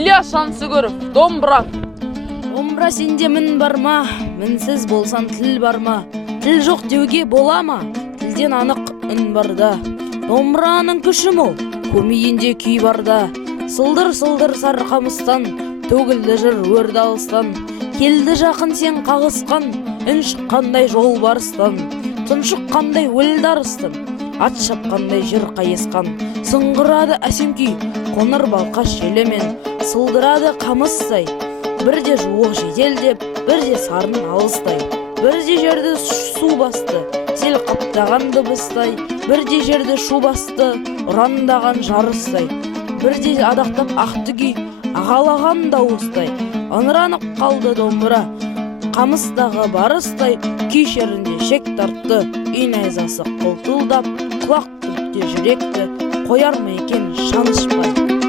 Ильяс Жансүгіров, домбыра. Домбыра сенде мін бар ма? Мінсіз болсан тіл бар ма? Тіл жоқ деуге бола ма? Тілден анық үн барда. Домбыраның күші мол, көмейінде күй барда. Сылдыр-сылдыр сарқамыстан, төгілді жыр өрді алыстан. Келді жақын сен қағысқан, үн шыққандай жол барыстан. Тұншыққандай өлді арыстан, ат шапқандай жыр қайысқан. Сыңғырады әсем күй, қоңыр балқаш желемен. Сылдырады қамыстай, бірде жуық жедел деп, бірде сарын алыстай. Бірде жерді су басты, сел қаптаған дыбыстай. Бірде жерді шу басты, ұрандаған жарыстай. Бірде адақтап ақты күй, ағалаған дауыстай. Ыңыранып қалды домбыра, қамыстағы барыстай. Күй шерінде шек тартты, үй найзасы қолтылдап. Құлақ түртте жүректі, қояр ма екен шанышпай.